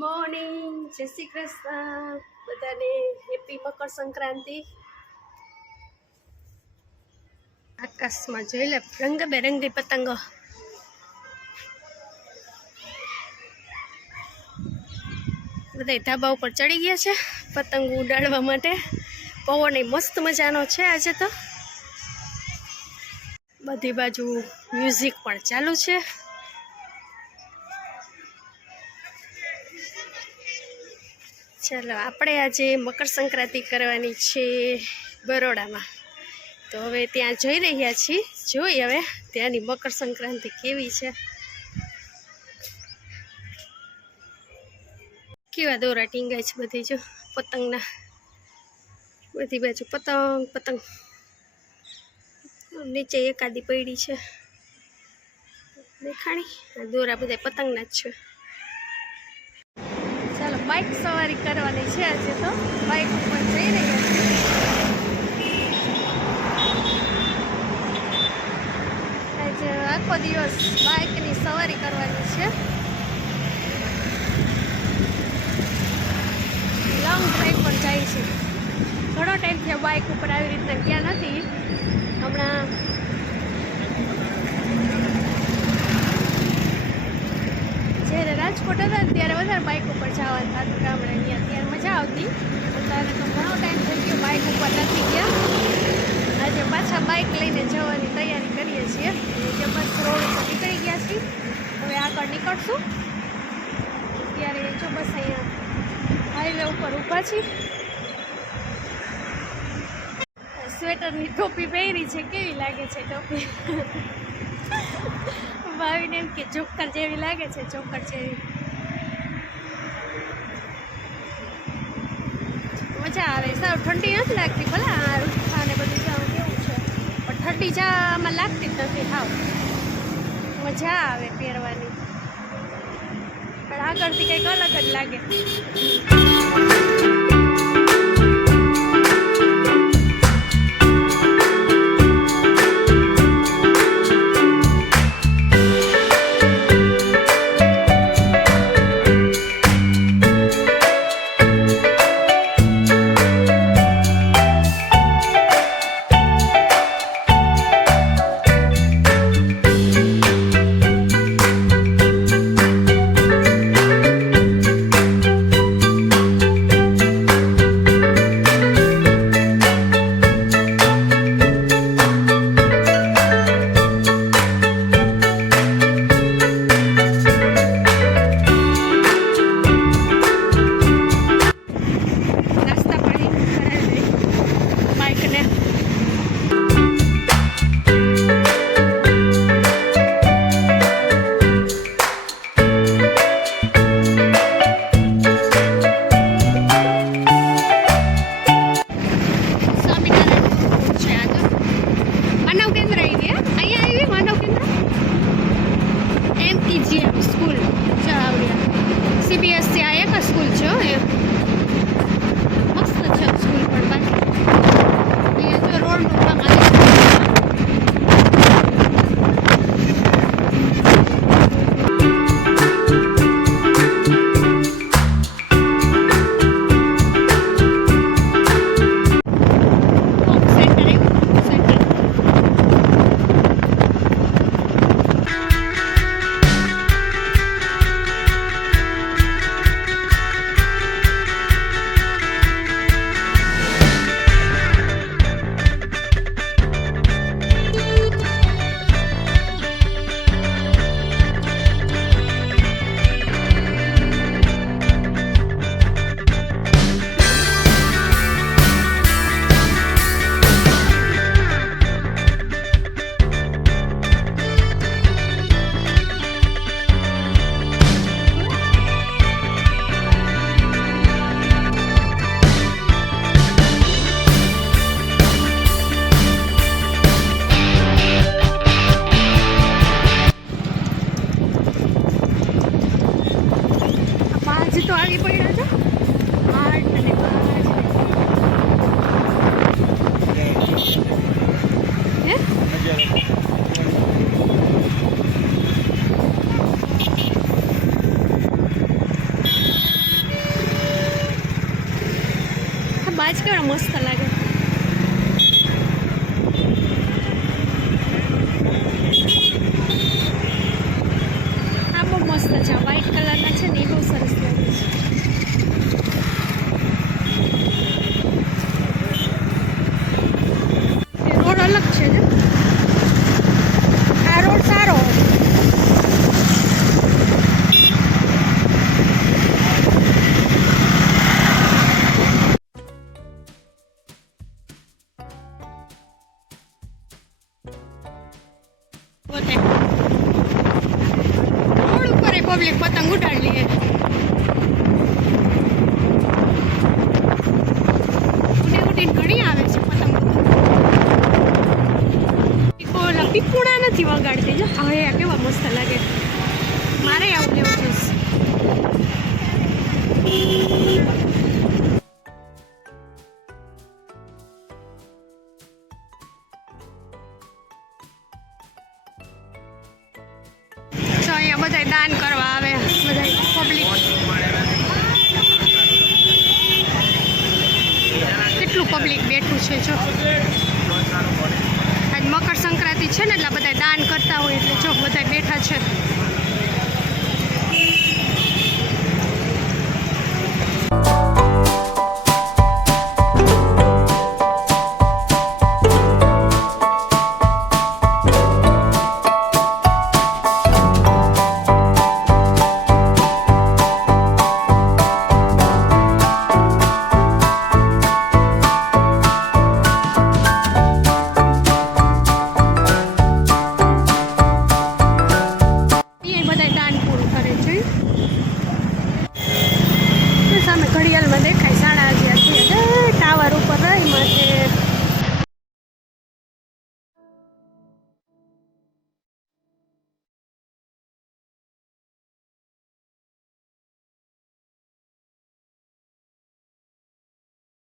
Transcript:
Morning, જય શ્રી કૃષ્ણ. બધાને happy Makar Sankranti. આકાશમાં જોઈ લે રંગબેરંગી પતંગો. બધા ધાબા ઉપર ચડી ગયા છે પતંગ ઉડાડવા માટે. પવન એ મસ્ત મજાનો છે આજે તો. બધી બાજુ મ્યુઝિક પણ ચાલુ છે. ચાલો, આપણે આજે મકર સંક્રાંતિ કરવાની છે બરોડામાં. તો હવે ત્યાં જઈ રહ્યા છીએ. જોઈ હવે ત્યાંની મકર સંક્રાંતિ કેવી છે. કેવા દોરા ટીંગાય છે બધી જો, પતંગના. બધી બાજુ પતંગ પતંગ. નીચે એકાદી પડી છે. દેખાણી? આ દોરા બધા પતંગના જ છે. બાઇક સવારી કરવાની છે આજે તો. બાઇક ઉપર જઈ રહ્યા આજે આખો દિવસ બાઇકની સવારી કરવાની છે. લોંગ ડ્રાઈવ પર જાય છે. ઘણો ટાઈમ થયો બાઇક ઉપર આવી રીતના ગયા નથી હમણાં જ્યારે રાજકોટ હતા ને ત્યારે વધારે બાઇક ઉપર જવાનું થતું ગામડે અહીંયા ત્યારે મજા આવતી અત્યારે તો ઘણો ટાઈમ થઈ ગયો બાઇક ઉપર નથી ગયા આજે પાછા બાઇક લઈને જવાની તૈયારી કરીએ બસ રોડ ઉપર નીકળી ગયા છીએ હવે આગળ નીકળશું. ત્યારે જો બસ અહીંયા હાઈવે ઉપર ઊભા છીએ. સ્વેટરની ટોપી પહેરી છે, કેવી લાગે છે ટોપી? ભાવીને એમ કે ચોક્કર જેવી લાગે છે ચોક્કર જેવી. મજા આવે. સાવ ઠંડી નથી લાગતી ભલે, આ બધું. છે ઠંડી જામાં લાગતી જ નથી, હાવ. મજા આવે પહેરવાની. પણ આગળથી કંઈક અલગ જ લાગે. બાજ કેવડા મસ્ત લાગે. પબ્લિક પતંગ ઉડાડી લે ઉડી ઘણી આવે છે પતંગ પીપુડા નથી વગાડતી જો. હવે આ કેવા મસ્ત લાગે. મારે આવું લેવું છે. અહીંયા બધા દાન કરવા આવે. બધા પબ્લિક કેટલું પબ્લિક બેઠું છે, જો. આજ મકર સંક્રાંતિ છે ને, એટલે બધા દાન કરતા હોય, એટલે જો બધા બેઠા છે.